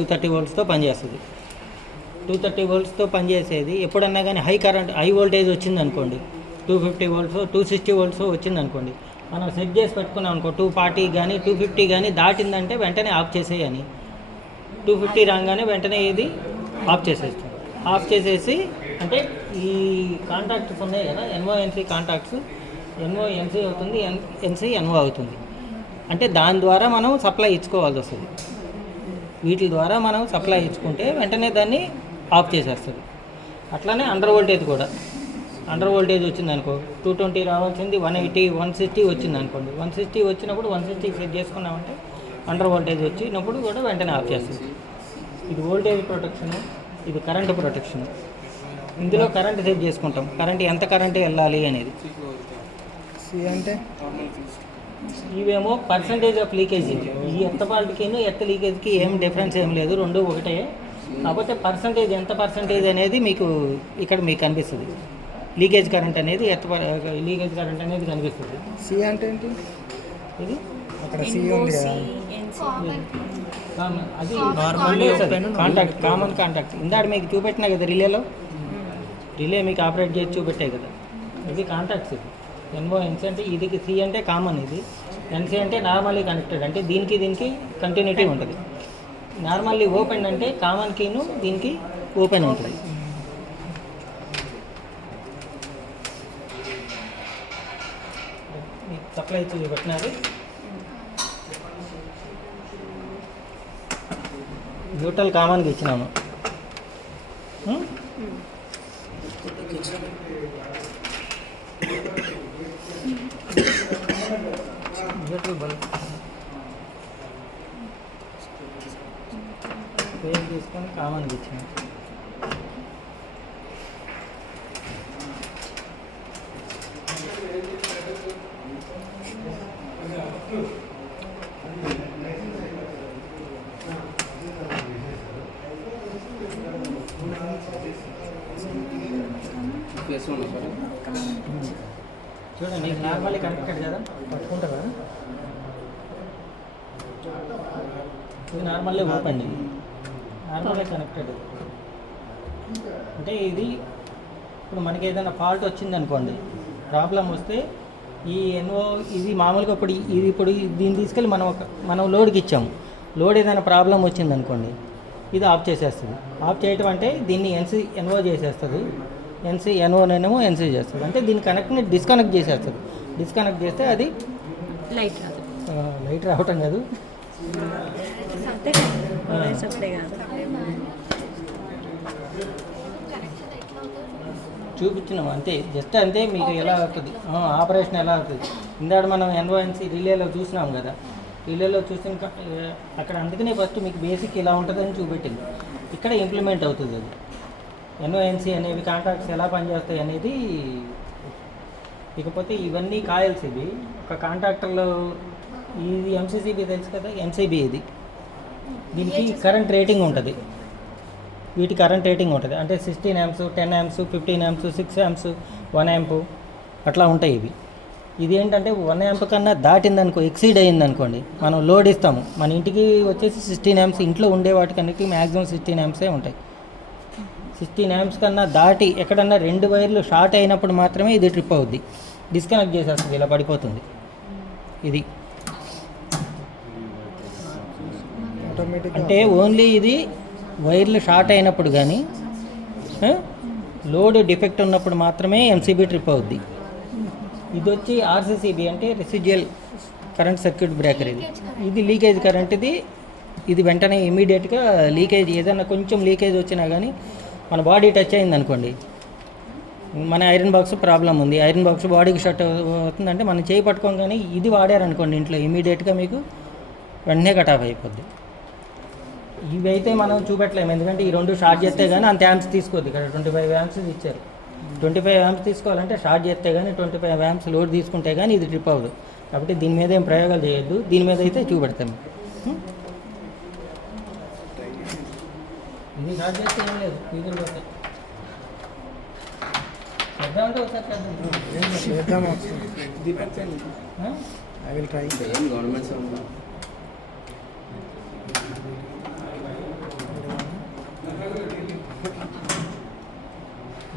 230 వోల్ట్స్తో పనిచేస్తుంది. 230 వోల్ట్స్తో పనిచేసేది ఎప్పుడన్నా కానీ హై వోల్టేజ్ వచ్చింది అనుకోండి, 250 వోల్ట్స్ 260 వోల్ట్స్ వచ్చింది అనుకోండి, మనం సెట్ చేసి పెట్టుకున్నాం అనుకో 240 కానీ 250 కానీ దాటిందంటే వెంటనే ఆఫ్ చేసేయని, 250 రాగానే వెంటనే ఇది ఆఫ్ చేసేస్తాం. ఆఫ్ చేసేసి అంటే ఈ కాంటాక్ట్స్ ఉన్నాయి కదా, ఎన్ఓఎన్సీ కాంటాక్ట్స్, ఎన్ఓఎన్సీ అవుతుంది, ఎన్సీ ఎన్ఓ అవుతుంది. అంటే దాని ద్వారా మనం సప్లై ఇచ్చుకోవాల్సి వస్తుంది. వీటి ద్వారా మనం సప్లై ఇచ్చుకుంటే వెంటనే దాన్ని ఆఫ్ చేసేస్తుంది. అట్లానే అండర్ వోల్టేజ్ కూడా, అండర్ వోల్టేజ్ వచ్చింది అనుకో, 220 రావాల్సింది 180 160 వచ్చింది అనుకోండి, 160 వచ్చినప్పుడు 160 సెట్ చేసుకున్నామంటే అండర్ వోల్టేజ్ వచ్చినప్పుడు కూడా వెంటనే ఆఫ్ చేస్తుంది. ఇది వోల్టేజ్ ప్రొటెక్షన్, ఇది కరెంటు ప్రొటెక్షన్. ఇందులో కరెంట్ సెట్ చేసుకుంటాం, కరెంట్ ఎంత కరెంట్ వెళ్ళాలి అనేది. అంటే ఇవేమో పర్సంటేజ్ ఆఫ్ లీకేజ్. ఈ ఎర్త్ ఫాల్ట్కిను ఎర్త్ లీకేజ్కి ఏం డిఫరెన్స్ ఏం లేదు, రెండు ఒకటే. కాకపోతే పర్సంటేజ్ ఎంత పర్సంటేజ్ అనేది మీకు ఇక్కడ మీకు కనిపిస్తుంది. లీకేజ్ కరెంట్ అనేది లీకేజ్ కరెంట్ అనేది కనిపిస్తుంది. సి అంటే ఏంటి? ఇది అక్కడ సి ఉంది కదా, అది నార్మల్ కాంటాక్ట్, కామన్ కాంటాక్ట్. ఇందాక మీకు చూపెట్టినా కదా రిలేలో, రిలే మీకు ఆపరేట్ చేసి చూపెట్టాయి కదా, ఇది కాంటాక్ట్స్. ఇది ఎన్ఓఎన్సీ అంటే ఇది, సి అంటే కామన్, ఇది ఎన్సీ అంటే నార్మల్లీ కనెక్టెడ్, అంటే దీనికి కంటిన్యూటీ ఉంటుంది. నార్మల్లీ ఓపెన్ అంటే కామన్ కీను దీనికి ఓపెన్ ఉంటుంది. సప్లై పెట్టినది న్యూట్రల్ కామన్గా ఇచ్చినాము. న్యూట్రల్ బల్బ్ పేరు తీసుకొని కామన్గా ఇచ్చినాము. చూడండి, నార్మల్లీ కనెక్టెడ్ కదా, పట్టుకుంటా కదా, ఇది నార్మల్లీ ఓపెన్, ఇది నార్మల్లీ కనెక్టెడ్. అంటే ఇది ఇప్పుడు మనకి ఏదైనా ఫాల్ట్ వచ్చింది అనుకోండి, ప్రాబ్లం వస్తే ఈ ఎన్ఓ ఇది మామూలుగా ఇప్పుడు దీన్ని తీసుకెళ్ళి మనం లోడ్కి ఇచ్చాము. లోడ్ ఏదైనా ప్రాబ్లం వచ్చింది అనుకోండి, ఇది ఆఫ్ చేసేస్తుంది. ఆఫ్ చేయటం అంటే దీన్ని ఎన్ఓ చేసేస్తుంది, ఎన్ఓనేమో ఎన్సీ చేస్తుంది. అంటే దీని కనెక్ట్ని డిస్కనెక్ట్ చేసేస్తుంది. డిస్కనెక్ట్ చేస్తే అది లైట్ రావటం కాదు, చూపించినాం అంతే, జస్ట్ అంతే. మీకు ఎలా అవుతుంది, ఆపరేషన్ ఎలా అవుతుంది. ఇందాక మనం ఎన్ఓఎన్సీ రిలేలో చూసినాం కదా, రిలేలో చూసిన అక్కడ అందుకనే ఫస్ట్ మీకు బేసిక్ ఇలా ఉంటుందని చూపెట్టింది. ఇక్కడ ఇంప్లిమెంట్ అవుతుంది అది. ఎన్ఓఎన్సీ అనేవి కాంటాక్ట్స్ ఎలా పనిచేస్తాయి అనేది. ఇకపోతే ఇవన్నీ కాయల్స్. ఇవి ఒక కాంటాక్టర్లో ఇది ఎంసీసీబీ తెలుసు కదా, ఎన్సీబీ ఇది. దీనికి కరెంట్ రేటింగ్ ఉంటుంది, వీటి కరెంట్ రేటింగ్ ఉంటుంది. అంటే 16 amps 10 amps 15 amps 6 amps 1 amp అట్లా ఉంటాయి ఇవి. ఇది ఏంటంటే 1 amp కన్నా దాటిందనుకో, ఎక్సీడ్ అయ్యిందనుకోండి, మనం లోడ్ ఇస్తాము. మన ఇంటికి వచ్చేసి 16 amps, ఇంట్లో ఉండే వాటికన్నిటికీ మ్యాక్సిమం 16 amps ఉంటాయి. 16 amps కన్నా దాటి ఎక్కడన్నా 2 వైర్లు షార్ట్ అయినప్పుడు మాత్రమే ఇది ట్రిప్ అవుద్ది, డిస్కనెక్ట్ చేసేస్తుంది, ఇలా పడిపోతుంది. ఇది అంటే ఓన్లీ ఇది వైర్లు షార్ట్ అయినప్పుడు కానీ, లోడ్ డిఫెక్ట్ ఉన్నప్పుడు మాత్రమే ఎంసీబీ ట్రిప్ అవుద్ది. ఇది వచ్చి ఆర్సీసీబీ అంటే రెసిడ్యుయల్ కరెంట్ సర్క్యూట్ బ్రేకర్. ఇది లీకేజ్ కరెంట్. ఇది వెంటనే ఇమీడియట్గా లీకేజ్, ఏదైనా కొంచెం లీకేజ్ వచ్చినా కానీ మన బాడీ టచ్ అయింది అనుకోండి, మన ఐరన్ బాక్స్ ప్రాబ్లం ఉంది, ఐరన్ బాక్స్ బాడీకి షట్ అవుతుందంటే మనం చేయి పట్టుకోగానే ఇది వాడారనుకోండి ఇంట్లో, ఇమీడియట్గా మీకు వెంటనే కట్ ఆఫ్ అయిపోద్ది. ఇవి అయితే మనం చూపెట్టలేము, ఎందుకంటే ఈ రెండు షార్ట్ చేస్తే కానీ అంత యాంప్స్ తీసుకోవద్దు. ఇక్కడ 25 amps ఇచ్చారు, 25 amps తీసుకోవాలంటే షార్ట్ చేస్తే కానీ 25 amps లోడ్ తీసుకుంటే కానీ ఇది ట్రిప్ అవ్వదు. కాబట్టి దీని మీద ఏం ప్రయోగాలు చేయొద్దు, దీని మీద అయితే చూపెడతాం. ఇది షార్ట్ చేస్తే ఏం లేదు, ఫీజులు పోతాయి. చేద్దామంటే ఒకసారి చేద్దాం. I will try.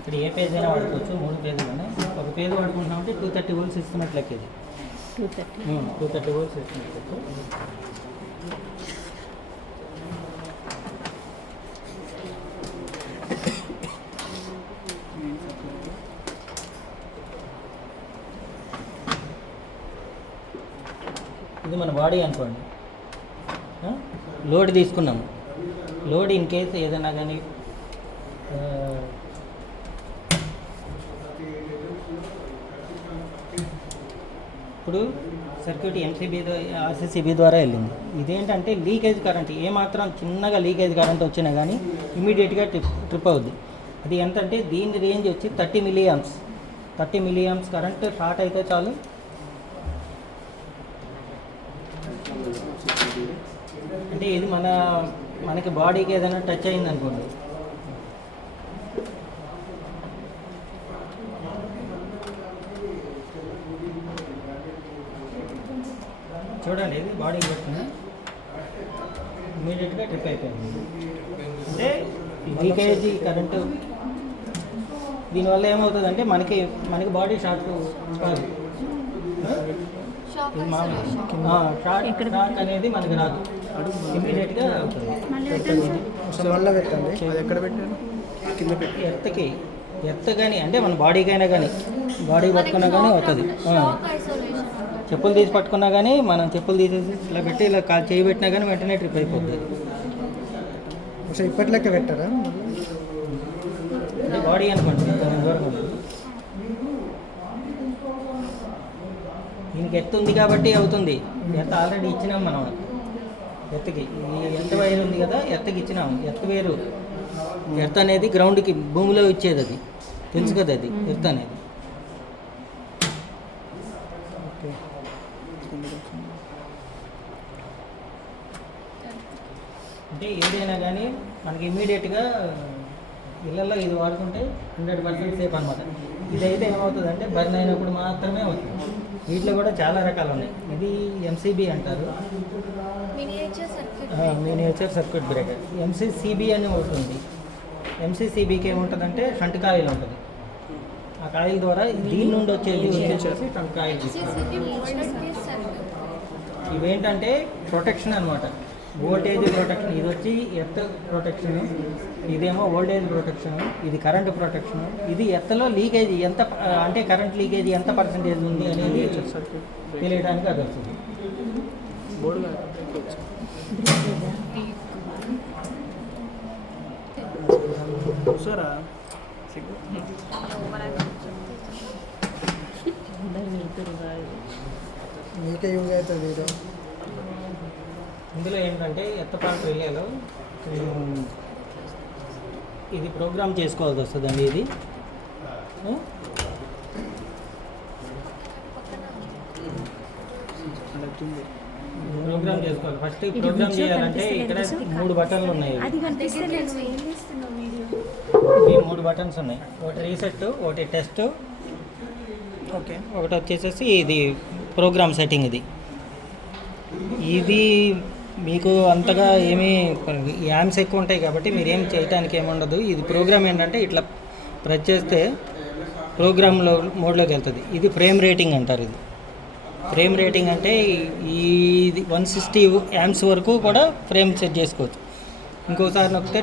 ఇక్కడ ఏ పేజ్ అయినా వాడుకోవచ్చు, 3 పేజీలోనే. ఒక పేజ్ వాడుకుంటున్నామంటే 230 వోల్ట్స్ ఇస్తున్నట్లు లెక్క ఇది. 230 వోల్ట్స్ ఇస్తున్నట్టు. ఇది మన బాడీ అనుకోండి. లోడ్ తీసుకున్నాము. లోడ్ ఇన్ కేస్ ఏదైనా కానీ ఇప్పుడు సర్క్యూట్ ఎంసీబీ ఆర్సీసీబీ ద్వారా వెళ్ళింది. ఇదేంటంటే లీకేజ్ కరెంట్, ఏమాత్రం చిన్నగా లీకేజ్ కరెంట్ వచ్చినా కానీ ఇమీడియట్గా ట్రిప్ అవుద్ది. అది ఎంతంటే దీని రేంజ్ వచ్చి 30 మిలియాంప్స్. 30 మిలియాంప్స్ కరెంట్ షార్ట్ అయితే చాలు. అంటే ఇది మనకి బాడీకి ఏదైనా టచ్ అయింది అనుకోండి, చూడండి ఇది బాడీకి పెట్టుకుని ఇమీడియట్గా ట్రిప్ అయిపోయింది. అంటే లీకేజ్ కరెంటు దీనివల్ల ఏమవుతుందంటే మనకి బాడీ షార్ట్ కాదు. షార్ట్ అనేది మనకి రాదు, ఇమీడియట్గా అవుతుంది. వల్ల పెట్టండి, అది ఎక్కడ పెట్టాను? కింద పెట్టి ఎర్త్ కానీ అంటే మన బాడీకైనా కానీ బాడీ పట్టుకున్నా కానీ అవుతుంది. చెప్పులు తీసి పట్టుకున్నా కానీ మనం చెప్పులు తీసేసి ఇలా పెట్టి ఇలా చేయి పెట్టినా కానీ వెంటనే ట్రిప్ అయిపోతుంది. ఒకసారి ఇప్పటి లెక్క పెట్టారా? అంటే బాడీ అనుకోండి, దీనికి ఎత్తు ఉంది కాబట్టి అవుతుంది. ఎత్త ఆల్రెడీ ఇచ్చినాం మనం, ఎత్తుకి ఎత్తు వైర్ ఉంది కదా, ఎత్తుకి ఇచ్చినాం. ఎత్తు వేరు, ఎర్త్ అనేది గ్రౌండ్కి భూమిలో ఇచ్చేది, అది తెలుసు కదా, అది ఎర్త్ అనేది. అంటే ఏదైనా కానీ మనకి ఇమ్మీడియట్గా ఇళ్ళల్లో ఇది వాడుకుంటే 100% సేఫ్ అనమాట. ఇదైతే ఏమవుతుందంటే బర్న్ అయినప్పుడు మాత్రమే అవుతుంది. వీటిలో కూడా చాలా రకాలు ఉన్నాయి. ఇది ఎంసీబీ అంటారు, మినియేచర్ సర్క్యూట్ బ్రేకర్. ఎంసీసీబీ అని ఉంటుంది. ఎంసీసీబీకి ఏముంటుందంటే షంట్ కాయిల్ ఉంటుంది. ఆ కాయిల్ ద్వారా దీని నుండి వచ్చేది వచ్చేసి షంట్ కాయిల్. ఇవేంటంటే ప్రొటెక్షన్ అనమాట, వోల్టేజ్ ప్రొటెక్షన్. ఇది వచ్చి ఎర్త్ ప్రొటెక్షన్, ఇదేమో వోల్టేజ్ ప్రొటెక్షన్, ఇది కరెంట్ ప్రొటెక్షన్. ఇది ఎర్త్లో లీకేజ్ ఎంత అంటే కరెంట్ లీకేజ్ ఎంత పర్సెంటేజ్ ఉంది అనేది తెలియడానికి అది వస్తుంది. మీకే యూజ్ అవుతుంది ఇది. ఇందులో ఏంటంటే ఎత్తపాటు రిలేలో ఇది ప్రోగ్రామ్ చేసుకోవాల్సి వస్తుందండి. ఇది ప్రోగ్రామ్ చేసుకోవాలి. ఫస్ట్ ప్రోగ్రామ్ చేయాలంటే ఇక్కడ 3 బటన్లు ఉన్నాయి. ఈ 3 బటన్స్ ఉన్నాయి. ఒకటి రీసెట్, ఒకటి టెస్ట్, ఓకే, ఒకటి వచ్చేసేసి ఇది ప్రోగ్రామ్ సెట్టింగ్. ఇది మీకు అంతగా ఏమీ యామ్స్ ఎక్కువ ఉంటాయి కాబట్టి మీరు ఏం చేయడానికి ఏముండదు. ఇది ప్రోగ్రామ్ ఏంటంటే ఇట్లా ప్రెస్ చేస్తే ప్రోగ్రామ్లో మోడ్లోకి వెళ్తుంది. ఇది ఫ్రేమ్ రేటింగ్ అంటారు. ఇది ఫ్రేమ్ రేటింగ్ అంటే ఇది 160 యామ్స్ వరకు కూడా ఫ్రేమ్ సెట్ చేసుకోవచ్చు. ఇంకోసారి నొక్కితే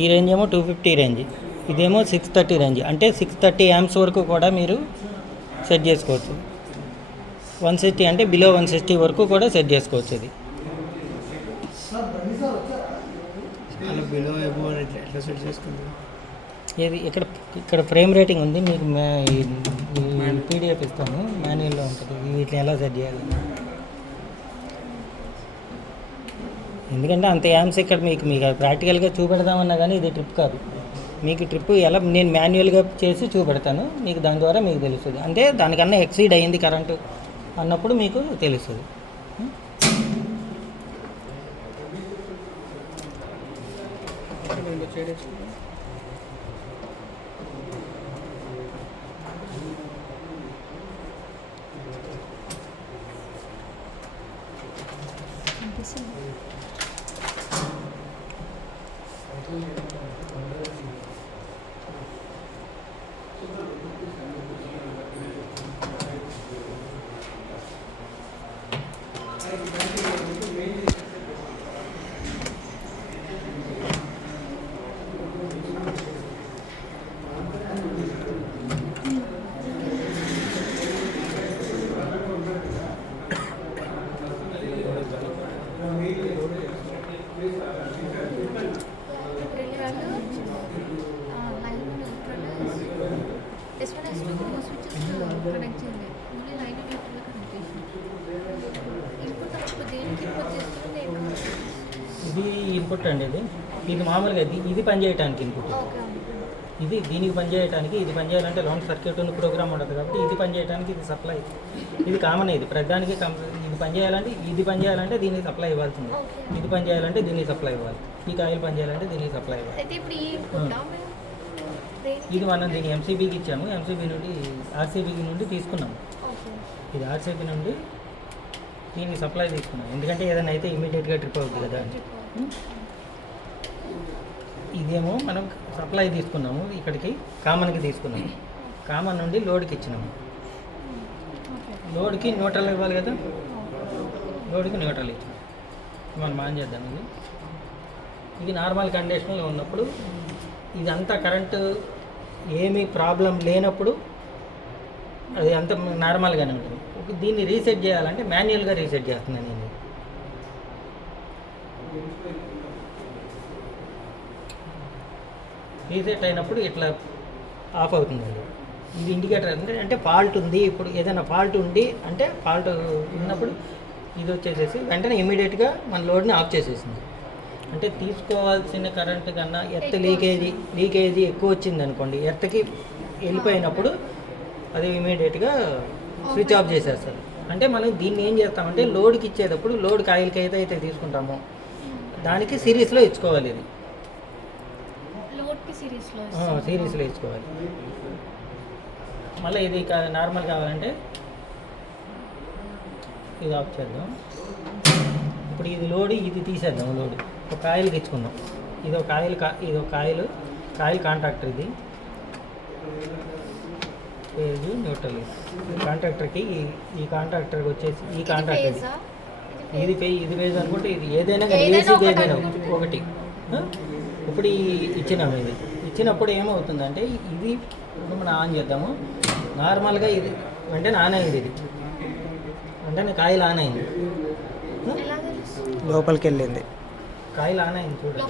ఈ రేంజ్ ఏమో 250 రేంజ్, ఇదేమో 630 రేంజ్. అంటే 630 యామ్స్ వరకు కూడా మీరు సెట్ చేసుకోవచ్చు. 160 అంటే బిలో 160 వరకు కూడా సెట్ చేసుకోవచ్చు. ఇది బిలో ఎట్లా సెట్ చేసుకుంది? ఇది ఇక్కడ ఫ్రేమ్ రేటింగ్ ఉంది. మీకు పీడిఎఫ్ ఇస్తాను, మాన్యువల్లో ఉంటుంది వీటిని ఎలా సెట్ చేయాలి. ఎందుకంటే అంత యామ్స్ ఇక్కడ మీకు ప్రాక్టికల్గా చూపెడదామన్నా కానీ ఇది ట్రిప్ కాదు. మీకు ట్రిప్ ఎలా నేను మాన్యువల్గా చేసి చూపెడతాను, మీకు దాని ద్వారా మీకు తెలుస్తుంది. అంటే దానికన్నా ఎక్సీడ్ అయ్యింది కరెంటు అన్నప్పుడు మీకు తెలుస్తుంది. S1 S2 స్విచెస్ కనెక్ట్ చేయలేదు, ఓన్లీ లైన్ న్యూట్రల్ కనెక్ట్ చేసాను. ఇన్పుట్ అవుట్పుట్ దేనికి ఇన్పుట్ చేస్తుంది? ఇది ఇన్పుట్ అండి. ఇది మామూలుగా ఇది పని చేయడానికి ఇన్పుట్. ఓకే. ఇది దీనికి పని చేయడానికి, ఇది పని చేయాలంటే లాంగ్ సర్క్యూట్ ప్రోగ్రామ్ ఉంటుంది కాబట్టి ఇది పని చేయడానికి ఇది సప్లై. ఇది కామన్, ఇది ప్రతిదానికి ఇది పని చేయాలంటే దీనికి సప్లై ఇవ్వాల్సింది. ఇది పని చేయాలంటే దీనికి సప్లై ఇవ్వాలి. ఈ కాయిల్ పని చేయాలంటే దీనికి సప్లై ఇవ్వాలి. అయితే ఇప్పుడు ఈ ఇన్పుట్ ఇది మనం దీన్ని ఎంసీబీకి ఇచ్చాము, ఎంసీబీ నుండి ఆర్సీబీకి నుండి తీసుకున్నాము. ఓకే. ఇది ఆర్సీబీ నుండి దీనికి సప్లై తీసుకున్నాం, ఎందుకంటే ఏదైనా అయితే ఇమీడియట్గా ట్రిప్ అవుతుంది కదా అని. ఇదేమో మనం సప్లై తీసుకున్నాము, ఇక్కడికి కామన్కి తీసుకున్నాము, కామన్ నుండి లోడ్కి ఇచ్చినాము. లోడ్కి న్యూట్రల్ ఇవ్వాలి కదా, లోడ్కి న్యూట్రల్ ఇచ్చాము. మనం ఆన్ చేద్దాం. ఇది నార్మల్ కండిషన్లో ఉన్నప్పుడు, ఇదంతా కరెంటు ఏమీ ప్రాబ్లం లేనప్పుడు అది అంత నార్మల్గానే ఉంటుంది. దీన్ని రీసెట్ చేయాలంటే మాన్యువల్గా రీసెట్ చేస్తున్నాను నేను. రీసెట్ అయినప్పుడు ఇట్లా ఆఫ్ అవుతుందండి. ఇది ఇండికేటర్ అంటే ఫాల్ట్ ఉంది. ఇప్పుడు ఏదైనా ఫాల్ట్ ఉంది అంటే ఫాల్ట్ ఉన్నప్పుడు ఇది వచ్చేసేసి వెంటనే ఇమీడియట్గా మన లోడ్ని ఆఫ్ చేసేసింది. అంటే తీసుకోవాల్సిన కరెంట్ కన్నా ఎర్త్ లీకేజీ ఎక్కువ వచ్చింది అనుకోండి, ఎర్త్కి వెళ్ళిపోయినప్పుడు అది ఇమీడియట్గా స్విచ్ ఆఫ్ చేసేస్తారు. అంటే మనం దీన్ని ఏం చేస్తామంటే లోడ్కి ఇచ్చేటప్పుడు లోడ్ కాయిల్కి అయితే తీసుకుంటామో దానికి సిరీస్లో ఇచ్చుకోవాలి. ఇది సిరీస్లో ఇచ్చుకోవాలి. మళ్ళీ ఇది నార్మల్ కావాలంటే ఇది ఆఫ్ చేద్దాం. ఇప్పుడు ఇది లోడ్, ఇది తీసేద్దాం. లోడ్ ఒక కాయిల్కి ఇచ్చుకుందాం. ఇది ఒక కాయిల్ కాంట్రాక్టర్. ఇది పేజ్ న్యూట్రల్. కాంట్రాక్టర్కి ఈ కాంట్రాక్టర్కి వచ్చేసి ఈ కాంట్రాక్టర్ ఇది పేజ్ అనుకుంటే ఇది ఏదైనా కానీ ఏసీకి ఏదైనా ఒకటి. ఇప్పుడు ఇచ్చినాము. ఇది ఇచ్చినప్పుడు ఏమవుతుందంటే ఇది మనం ఆన్ చేద్దాము. నార్మల్గా ఇది వెంటనే ఆన్ అయింది. ఇది వెంటనే కాయిల్ ఆన్ అయింది, లోపలికి వెళ్ళింది. కాయిల్ ఆన్ అయింది చూడండి.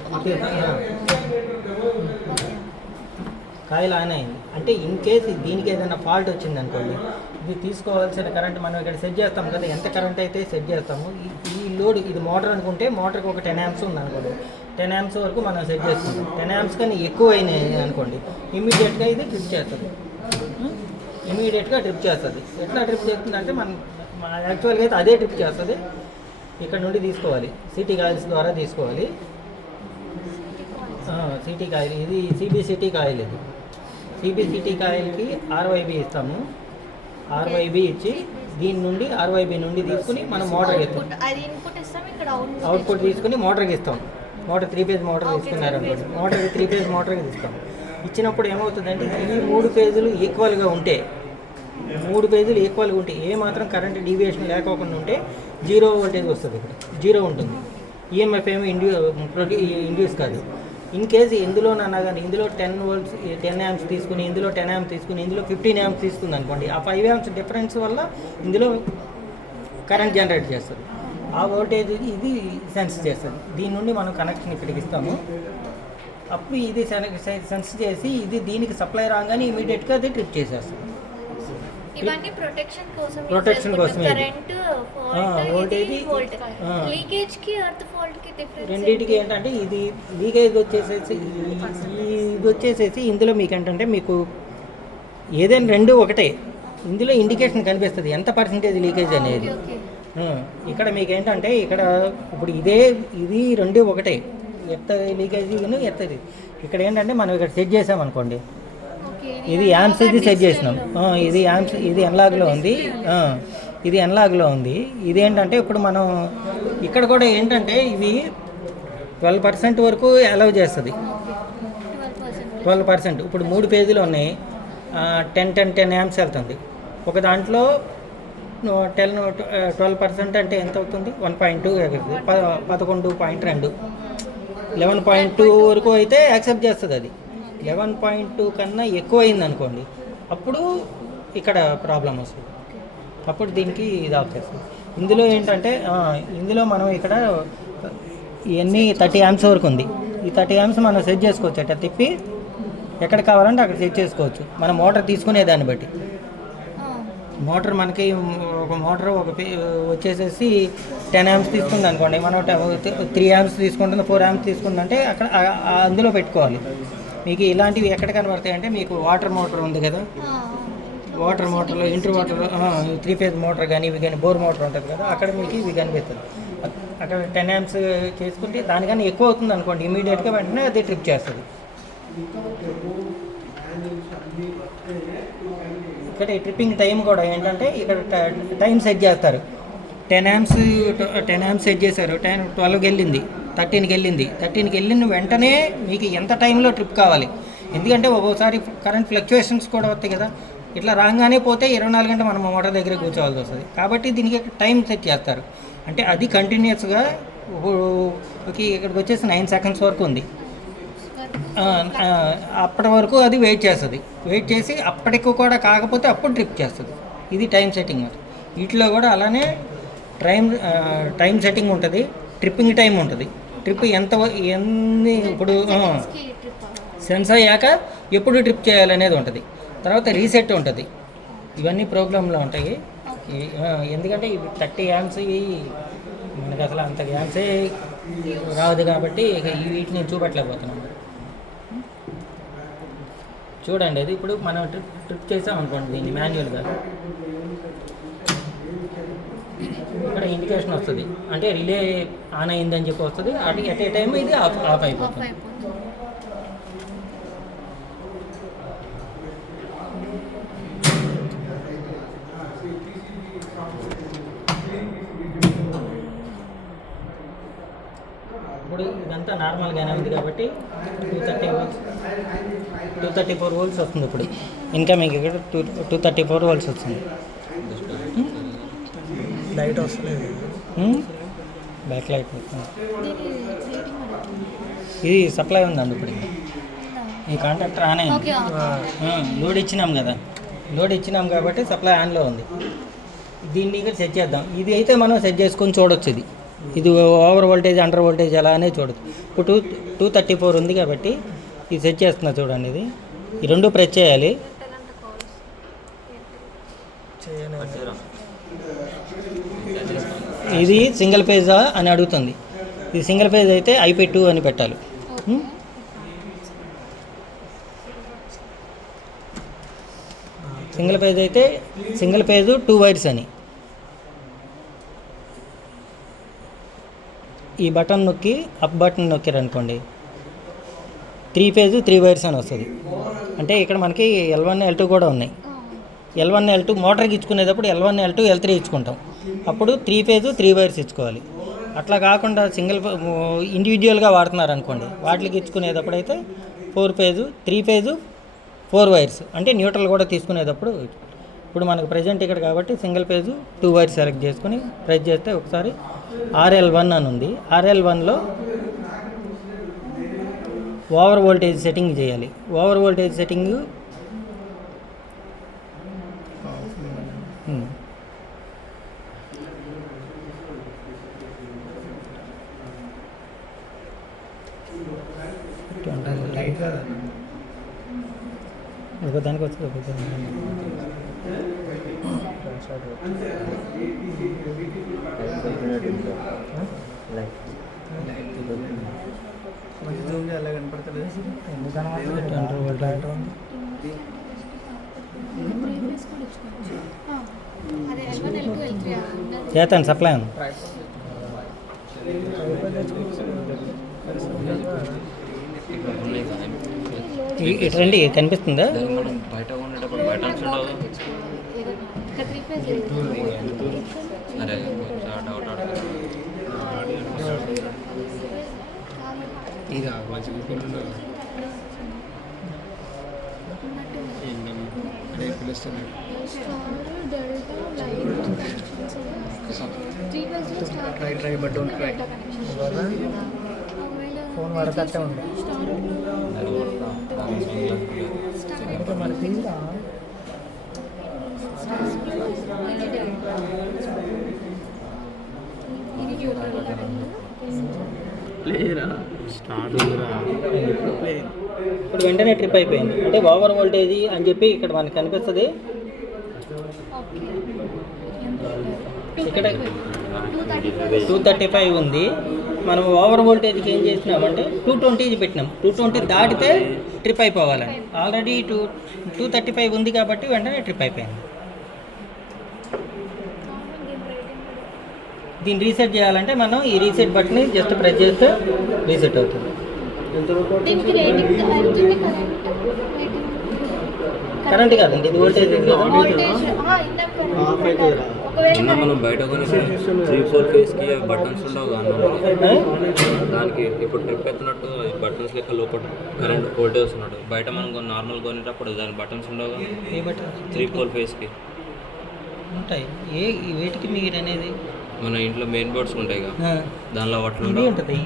కాయిల్ ఆన్ అయింది అంటే ఇన్ కేసు దీనికి ఏదైనా ఫాల్ట్ వచ్చింది అనుకోండి, ఇది తీసుకోవాల్సిన కరెంట్ మనం ఇక్కడ సెట్ చేస్తాం కదా, ఎంత కరెంట్ అయితే సెట్ చేస్తాము. ఈ లోడ్ ఇది మోటార్ అనుకుంటే మోటార్కి ఒక 10 amps ఉంది అనుకోండి, 10 amps వరకు మనం సెట్ చేస్తాం. 10 amps కానీ ఎక్కువ అయినాయి అనుకోండి, ఇమీడియట్గా ఇది ట్రిప్ చేస్తుంది. ఎట్లా ట్రిప్ చేస్తుందంటే మనం యాక్చువల్గా అయితే అదే ట్రిప్ చేస్తుంది. ఇక్కడ నుండి తీసుకోవాలి, సిటీ కాయిల్స్ ద్వారా తీసుకోవాలి. సిటీ కాయిల్ ఇది సిబిసిటీ కాయిల్. ఇది సిబిసిటీ కాయిల్కి RYB ఇస్తాము. RYB ఇచ్చి దీని నుండి RYB నుండి తీసుకుని మనం మోటార్కి ఇస్తాం. అవుట్పుట్ తీసుకుని మోటార్కి ఇస్తాం. మోటార్ 3 phase మోటార్ తీసుకున్నారనుకోండి, మోటార్కి 3 phase మోటార్కి ఇస్తాం. ఇచ్చినప్పుడు ఏమవుతుందంటే ఈ 3 phases ఈక్వల్గా ఉంటే, ఏ మాత్రం కరెంట్ డీవియేషన్ లేకోకుండా ఉంటే 0 వోల్టేజ్ వస్తుంది. ఇక్కడ 0 ఉంటుంది. ఈఎంఎఫ్ ఏమో ఇండ్యూస్ కాదు. ఇన్ కేసు ఎందులోనన్నా కానీ ఇందులో 10 amps తీసుకుని, ఇందులో 10 amps తీసుకుని, ఇందులో 15 amps తీసుకుంది అనుకోండి, ఆ 5 amps డిఫరెన్స్ వల్ల ఇందులో కరెంట్ జనరేట్ చేస్తుంది. ఆ వోల్టేజ్ ఇది సెన్స్ చేస్తుంది. దీని నుండి మనం కనెక్షన్ ఇక్కడికి ఇస్తాము. అప్పుడు ఇది సెన్స్ చేసి ఇది దీనికి సప్లై రాగానే ఇమీడియట్గా అది ట్రిప్ చేసేస్తుంది. ఇవన్నీ ప్రొటెక్షన్ కోసం కరెంట్ వోల్టేజ్ లీకేజ్ కి ఎర్త్ ఫాల్ట్ కి డిఫరెన్స్ రెండింటికి ఏంటంటే ఇది లీకేజ్ వచ్చేసేసి ఇందులో మీకు ఏంటంటే మీకు ఏదైనా రెండు ఒకటే, ఇందులో ఇండికేషన్ కనిపిస్తుంది ఎంత పర్సెంటేజ్ లీకేజ్ అనేది. ఇక్కడ మీకు ఏంటంటే ఇక్కడ ఇప్పుడు ఇది రెండు ఒకటే, ఎర్త్ లీకేజ్ ఎర్తది. ఇక్కడ ఏంటంటే మనం ఇక్కడ సెట్ చేసామనుకోండి, ఇది యాంప్స్ ఇది సెట్ చేసినాం. ఇది యాంప్స్ ఇది ఎన్లాగ్లో ఉంది. ఇది ఏంటంటే ఇప్పుడు మనం ఇక్కడ కూడా ఏంటంటే ఇవి 12% వరకు అలౌ చేస్తుంది. 12%. ఇప్పుడు 3 పేజీలు ఉన్నాయి, 10 amps వెళ్తుంది. ఒక దాంట్లో 12% అంటే ఎంత అవుతుంది? 1.2 11.2 11.2 వరకు అయితే యాక్సెప్ట్ చేస్తుంది. అది 11.2 కన్నా ఎక్కువ అయింది అనుకోండి, అప్పుడు ఇక్కడ ప్రాబ్లం వస్తుంది. అప్పుడు దీనికి ఇది ఆఫ్ చేస్తుంది. ఇందులో ఏంటంటే ఇందులో మనం ఇక్కడ ఇవన్నీ 30 amps వరకు ఉంది. ఈ 30 amps మనం సెట్ చేసుకోవచ్చు. అట్లా తిప్పి ఎక్కడ కావాలంటే అక్కడ సెట్ చేసుకోవచ్చు. మనం మోటార్ తీసుకునే దాన్ని బట్టి. ఆ, మోటార్ మనకి ఒక మోటార్ వచ్చేసేసి 10 amps తీసుకుంది అనుకోండి, మనం 3 amps తీసుకుంటుంది, 4 amps తీసుకుందంటే అక్కడ అందులో పెట్టుకోవాలి. మీకు ఇలాంటివి ఎక్కడ కనబడతాయి అంటే, మీకు వాటర్ మోటార్ ఉంది కదా, ఆ, ఇంట్లో వాటర్ మోటార్లో ఇంటర్ వాటర్ 3 phase మోటార్ కానీ ఇవి కానీ బోర్ మోటార్ ఉంటుంది కదా, అక్కడ మీకు ఇవి కనిపిస్తుంది. అక్కడ 10 amps చేసుకుంటే దానికన్నా ఎక్కువ అవుతుంది అనుకోండి, ఇమీడియట్గా వెంటనే అది ట్రిప్ చేస్తుంది. ఇక్కడ ట్రిప్పింగ్ టైం కూడా ఏంటంటే, ఇక్కడ టైం సెట్ చేస్తారు. 10 amps సెట్ చేశారు, 12కి వెళ్ళింది, 13కి వెళ్ళింది, 13కి వెళ్ళిన వెంటనే మీకు ఎంత టైంలో ట్రిప్ కావాలి. ఎందుకంటే ఒక్కోసారి కరెంట్ ఫ్లక్చుయేషన్స్ కూడా వస్తాయి కదా, ఇట్లా రాగానే పోతే 24 గంటలు మనం మోటార్ దగ్గర కూర్చోవాల్సి వస్తుంది. కాబట్టి దీనికి టైం సెట్ చేస్తారు. అంటే అది కంటిన్యూస్గా ఇక్కడికి వచ్చేసి 9 seconds వరకు ఉంది. అప్పటి వరకు అది వెయిట్ చేస్తుంది. వెయిట్ చేసి అప్పటికి కూడా కాకపోతే అప్పుడు ట్రిప్ చేస్తుంది. ఇది టైం సెట్టింగ్. వీటిలో కూడా అలానే టైం సెట్టింగ్ ఉంటుంది, ట్రిప్పింగ్ టైం ఉంటుంది. ట్రిప్ ఎన్ని ఇప్పుడు సెకండ్స్కి ట్రిప్ అవ్వాలి. సెన్స్ అయ్యాక ఎప్పుడు ట్రిప్ చేయాలనేది ఉంటుంది. తర్వాత రీసెట్ ఉంటుంది. ఇవన్నీ ప్రోగ్రాంలో ఉంటాయి. ఎందుకంటే ఇవి 30 amps ఇవి మనకు అసలు అంత గ్యాన్సే రాదు కాబట్టి ఇక వీటిని చూపెట్టలేకపోతున్నాం. చూడండి, అది ఇప్పుడు మనం ట్రిప్ చేసాం అనుకోండి, దీన్ని మాన్యువల్గా ఇక్కడ ఇండికేషన్ వస్తుంది, అంటే రిలే ఆన్ అయిందని చెప్పి వస్తుంది. అట్ ఏ టైం ఇది ఆఫ్ అయిపోతుంది. అయిపోతుంది. ఇప్పుడు ఇదంతా నార్మల్గానే ఉంది కాబట్టి 234 volts వస్తుంది. ఇప్పుడు ఇన్కమింగ్ ఇక్కడ 234 volts వస్తుంది. లైట్ వస్తుంది, బ్యాక్ లైట్ వస్తుంది. దీని రేటింగ్ అడుగుతుంది. ఇది సప్లై ఉందండి. ఇప్పుడు ఉందా? ఈ కాంట్రాక్టర్ ఆన్ అయింది. ఓకే, లోడ్ ఇచ్చినాం కదా, లోడ్ ఇచ్చినాం కాబట్టి సప్లై ఆన్లో ఉంది. దీన్ని ఇక్కడ సెట్ చేద్దాం. ఇది అయితే మనం సెట్ చేసుకొని చూడొచ్చు. ఇది ఓవర్ వోల్టేజ్ అండర్ వోల్టేజ్ అలా అనేది చూడొచ్చు. ఇప్పుడు 234 ఉంది కాబట్టి ఇది సెట్ చేస్తున్నా చూడండి. ఇది ఈ రెండు ప్రెస్ చేయాలి. ఇది సింగిల్ పేజా అని అడుగుతుంది. ఇది సింగిల్ పేజ్ అయితే IP2 అని పెట్టాలి. సింగిల్ పేజ్ అయితే సింగిల్ పేజ్ 2 wires అని. ఈ బటన్ నొక్కి అప్ బటన్ నొక్కారు అనుకోండి, 3 phase 3 wires అని వస్తుంది. అంటే ఇక్కడ మనకి L1 L2 కూడా ఉన్నాయి. L1 L2 మోటార్కి ఇచ్చుకునేటప్పుడు L1 L2 L3 ఇచ్చుకుంటాం. అప్పుడు 3 phase 3 wires ఇచ్చుకోవాలి. అట్లా కాకుండా సింగిల్ ఇండివిజువల్గా వాడుతున్నారు అనుకోండి, వాటికి ఇచ్చుకునేటప్పుడు అయితే 4 phase 3 phase 4 wires అంటే న్యూట్రల్ కూడా తీసుకునేటప్పుడు. ఇప్పుడు మనకు ప్రజెంట్ ఇక్కడ కాబట్టి సింగిల్ పేజ్ 2 wires సెలెక్ట్ చేసుకుని ప్రెస్ చేస్తే ఒకసారి RL1 అని ఉంది. RL1లో ఓవర్ వోల్టేజ్ సెట్టింగ్ చేయాలి. ఓవర్ వోల్టేజ్ సెట్టింగ్ ఒకదానికి వస్తుంది, అలా కనపడతలేదు. అదే L1 L2 L3 ఉన్నది. చేస్తాను సప్లై ఉంది. ఇటు రండి, కనిపిస్తుందా? బయట ఉండేటప్పుడు బయట ఉండవు. ఇక్కడ 3 phase అరే డౌట్ ఇది మంచిగా పిలుస్తున్నాడు. Try but don't try. Phone వాడకట్టే ఉంది. మనకి ప్లేరా స్టార్ట్ ప్లే ఇప్పుడు వెంటనే ట్రిప్ అయిపోయింది. అంటే ఓవర్ వోల్టేజ్ అని చెప్పి ఇక్కడ మనకు కనిపిస్తుంది. ఇక్కడ 235 ఉంది. మనం ఓవర్ వోల్టేజ్కి ఏం చేసినామంటే 220 పెట్టినాం. 220 దాటితే ట్రిప్ అయిపోవాలని. ఆల్రెడీ 235 ఉంది కాబట్టి వెంటనే ట్రిప్ అయిపోయింది. దీన్ని రీసెట్ చేయాలంటే మనం ఈ రీసెట్ బటన్ని జస్ట్ ప్రెస్ చేస్తే రీసెట్ అవుతుంది. దీనికి రేటింగ్ అవుతుంది కరెంట్ కాదండి, ఇది వోల్టేజ్ కదా. వోల్టేజ్ నిన్న మనం బయట కొని 3-4 ఫేస్కి బటన్స్ ఉండవు అన్న, దానికి ఇప్పుడు ట్రిప్ ఎత్తున్నట్టు బటన్స్ లెక్క లోపల కరెంట్ వోల్టేజ్ వస్తున్నాడు. బయట మనం నార్మల్ కొనేటప్పుడు దాని బటన్స్ ఉండవు ఏ బటన్? 3-4 ఫేస్కి ఉంటాయి. వేటికి మీరు అనేది మన ఇంట్లో మెయిన్ బోర్డ్స్ ఉంటాయి కదా, దానిలో వాటిలో ఇది ఉంటుంది.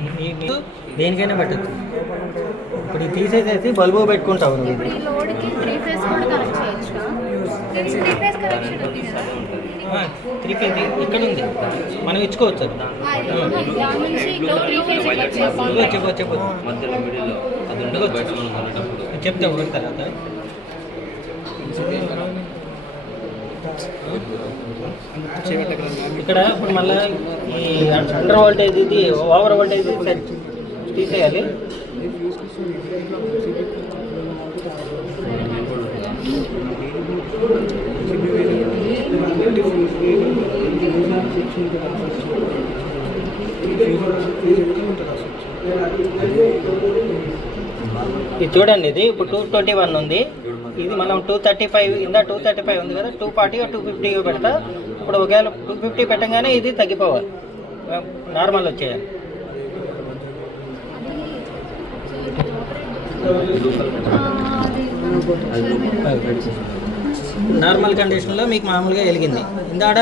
దేనికైనా పెట్టచ్చు. ఇప్పుడు ఇది తీసేసేసి బల్బు పెట్టుకుంటావు నువ్వు. ఇప్పుడు ఈ లోడ్కి 3 ఫేస్ కూడా కనెక్ట్ చేయొచ్చు. 3 ఫేస్ కనెక్షన్ ఉంది కదా, 3 ఫేజ్ ఇక్కడ ఉంది, మనం ఇచ్చుకోవచ్చు. అది దాని నుంచి ఇక్కడ 3 ఫేస్ చెప్పు మధ్యలో మిడిల్లో అది ఉండదు బయట మనం కొనేటప్పుడు. చెప్తే ఒకటి తర్వాత ఇక్కడ ఇప్పుడు మళ్ళీ ఈ అండర్ వోల్టేజ్ ఇది ఓవర్ వోల్టేజ్ తీసేయాలి. ఇది చూడండి, ఇది ఇప్పుడు 221 ఉంది. ఇది మనం 235 ఇందా 235 ఉంది కదా, 240 250 పెడతా. ఇప్పుడు ఒకవేళ 250 పెట్టగానే ఇది తగ్గిపోవాలి, నార్మల్ వచ్చేయాలి. నార్మల్ కండిషన్లో మీకు మామూలుగా వెలిగింది. ఇందాడ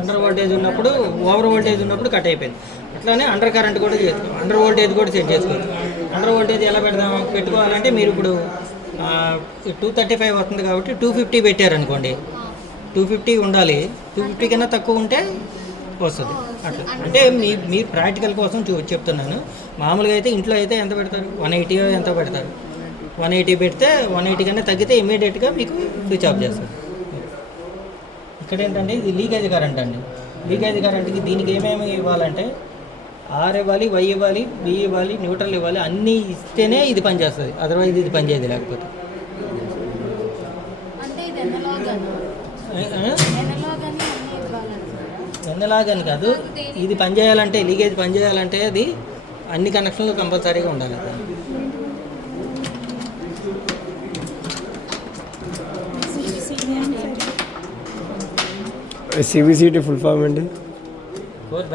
అండర్ వోల్టేజ్ ఉన్నప్పుడు, ఓవర్ వోల్టేజ్ ఉన్నప్పుడు కట్ అయిపోయింది. అట్లానే అండర్ కరెంట్ కూడా చేసుకోవచ్చు, అండర్ వోల్టేజ్ కూడా సెట్ చేసుకోవచ్చు. అండర్ వోల్టేజ్ ఎలా పెట్టుకోవాలంటే మీరు ఇప్పుడు 235 వస్తుంది కాబట్టి 250 పెట్టారనుకోండి, 250 ఉండాలి. 250 కన్నా తక్కువ ఉంటే వస్తుంది. అట్లా అంటే మీ ప్రాక్టికల్ కోసం చెప్తున్నాను. మామూలుగా అయితే ఇంట్లో అయితే ఎంత పెడతారు, 180 ఎంత పెడతారు. 180 పెడితే 180 కన్నా తగ్గితే ఇమీడియట్గా మీకు స్విచ్ ఆఫ్ చేస్తారు. ఇక్కడ ఏంటంటే ఇది లీకేజ్ కరెంట్ అండి. లీకేజ్ కరెంట్కి దీనికి ఏమేమి ఇవ్వాలంటే R ఇవ్వాలి, Y ఇవ్వాలి, B ఇవ్వాలి, న్యూట్రల్ ఇవ్వాలి. అన్నీ ఇస్తేనే ఇది పనిచేస్తుంది, అదర్వైజ్ ఇది పనిచేయదు. లేకపోతే ఎన్నలాగని కాదు, ఇది పనిచేయాలంటే, లీకేజ్ పనిచేయాలంటే అది అన్ని కనెక్షన్లు కంపల్సరీగా ఉండాలి. సిబిసిటీ ఫుల్ ఫామ్ అండి. Core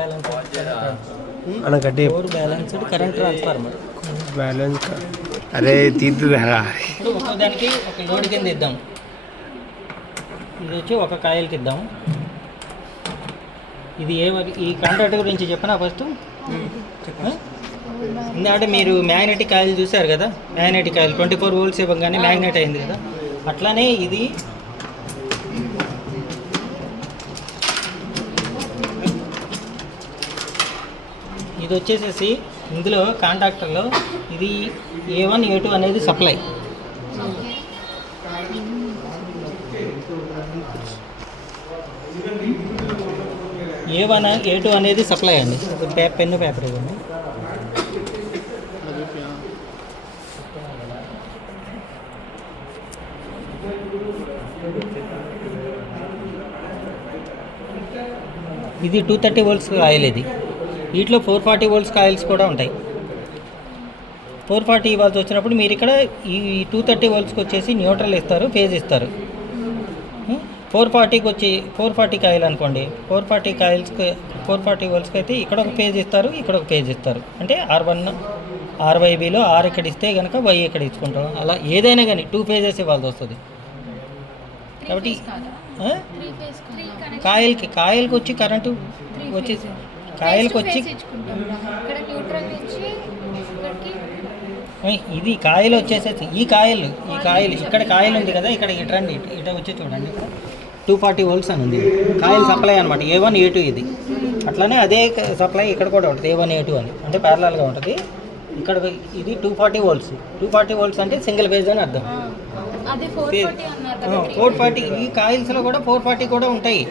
balanced current transformer. Balance అరే తీద్దురా. ఇప్పుడు ఒక్కోదానికి ఒక లోడ్ కింద ఇద్దాం. ఇది వచ్చి ఒక కాయలకి ఇద్దాం. ఇది ఈ కాంట్రాక్ట్ గురించి చెప్పనా ఫస్ట్. ఎందుకంటే మీరు మ్యాగ్నెటిక్ కాయిల్ చూసారు కదా, మ్యాగ్నెటిక్ కాయిల్ 24 volts ఇవ్వగానే మ్యాగ్నెట్ అయింది కదా, అట్లానే ఇది వచ్చేసేసి ఇందులో కాంట్రాక్టర్లో ఇది A1 A2 అనేది సప్లై. A1 A2 అనేది సప్లై అండి. పెన్ను పేపర్ ఇవ్వండి. ఇది 230 volts కాయిల్. ఇది వీటిలో 440 volts కాయిల్స్ కూడా ఉంటాయి. 440 ఇవ్వాల్సి వచ్చినప్పుడు మీరు ఇక్కడ ఈ 230 voltsకి వచ్చేసి న్యూట్రల్ ఇస్తారు, ఫేజ్ ఇస్తారు. 440కి వచ్చి 440 కాయిల్ అనుకోండి, 440 voltsకి అయితే ఇక్కడ ఒక ఫేజ్ ఇస్తారు, ఇక్కడ ఒక ఫేజ్ ఇస్తారు. అంటే R1 RYBలో R ఇక్కడ ఇస్తే కనుక Y ఇక్కడ ఇచ్చుకుంటాం. అలా ఏదైనా కానీ 2 phases ఇవ్వాల్సి వస్తుంది. కాబట్టి కాయిల్కి వచ్చి కరెంటు వచ్చేసి కాయిల్కి వచ్చి ఇది కాయిల్ వచ్చేసేసి ఈ కాయిల్ ఇక్కడ కాయిల్ ఉంది కదా, ఇక్కడ ఇటండి ఇట వచ్చి చూడండి 240 volts అని ఉంది. కాయిల్ సప్లై అనమాట. A1 A2 ఇది. అట్లానే అదే సప్లై ఇక్కడ కూడా ఉంటుంది, A1 A2 అని. అంటే ప్యారలల్గా ఉంటుంది. ఇక్కడ ఇది 240 వోల్ట్స్. 240 వోల్ట్స్ అంటే సింగిల్ ఫేజ్ అని అర్థం. అదే 440 అన్నారు కదా. 440 ఈ కాయిల్స్లో కూడా 440 కూడా ఉంటాయి.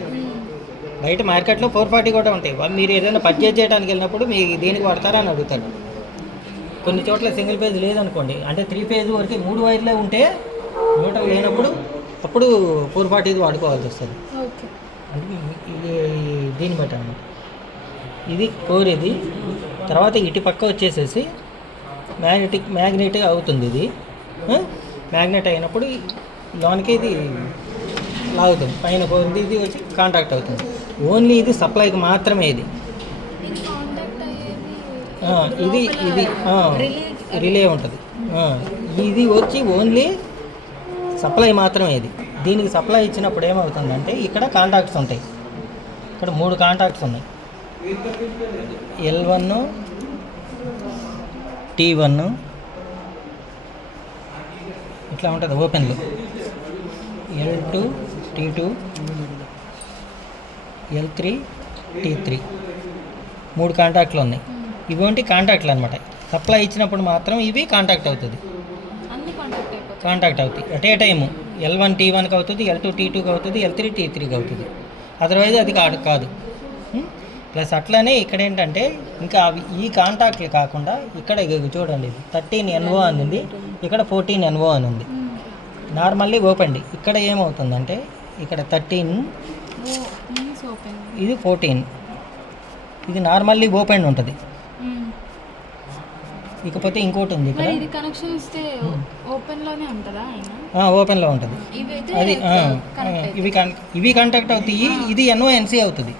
బయట మార్కెట్లో 440 కూడా ఉంటాయి. మీరు ఏదైనా పర్చేజ్ చేయడానికి వెళ్ళినప్పుడు మీకు దేనికి వాడతారని అడుగుతారు. కొన్ని చోట్ల సింగిల్ ఫేజ్ లేదనుకోండి, అంటే 3 ఫేజ్ వరకు 3 వైర్లే ఉంటే న్యూట్రల్ లేనప్పుడు అప్పుడు 440 వాడుకోవాల్సి వస్తుంది. ఓకే. అంటే దీన్ని బట్టి అన్నమాట. ఇది కోర్. ఇది తర్వాత ఇటు పక్క వచ్చేసేసి మ్యాగ్నెటిక్ అవుతుంది. ఇది మ్యాగ్నెట్ అయినప్పుడు లోనికి ఇది లాగుతుంది. పైన కోర్ ఇది వచ్చి కాంటాక్ట్ అవుతుంది. ఓన్లీ ఇది సప్లైకి మాత్రమే. ఇది ఇది కాంటాక్ట్ అయ్యేది ఇది రిలే ఉంటుంది. ఇది వచ్చి ఓన్లీ సప్లై మాత్రమే. ఇది దీనికి సప్లై ఇచ్చినప్పుడు ఏమవుతుందంటే ఇక్కడ కాంటాక్ట్స్ ఉంటాయి. ఇక్కడ 3 కాంటాక్ట్స్ ఉన్నాయి. L1 T1 ఇట్లా ఉంటుంది ఓపెన్లో. L2 T2 L3 T3 3 కాంటాక్ట్లు ఉన్నాయి. ఇవి కాంటాక్ట్లు అనమాట. సప్లై ఇచ్చినప్పుడు మాత్రం ఇవి కాంటాక్ట్ అవుతుంది. అన్ని కాంటాక్ట్ అయిపోతాయి. కాంటాక్ట్ అవుతాయి అట్ ఏ టైము. L1 T1కి అవుతుంది, L2 T2కి అవుతుంది, L3 T3కి అవుతుంది. అదర్వైజ్ అది కాదు. ప్లస్ అట్లనే ఇక్కడ ఏంటంటే ఇంకా అవి ఈ కాంటాక్ట్లు కాకుండా ఇక్కడ చూడండి, ఇది 13 NO అని ఉంది, ఇక్కడ 14 NO అని ఉంది. Normally open. ఇక్కడ ఏమవుతుందంటే ఇక్కడ 13, ఓపెన్, ఇది 14. ఇది నార్మల్లీ ఓపెన్ ఉంటుంది. ఇకపోతే ఇంకోటి ఉంది ఇక్కడ. ఇది కనెక్షన్ ఇస్తే ఓపెన్ లోనే ఉంటుందా? ఓపెన్లో ఉంటుంది. అది ఇవి కాంటాక్ట్ అవుతాయి. ఇది NO-NC అవుతుంది.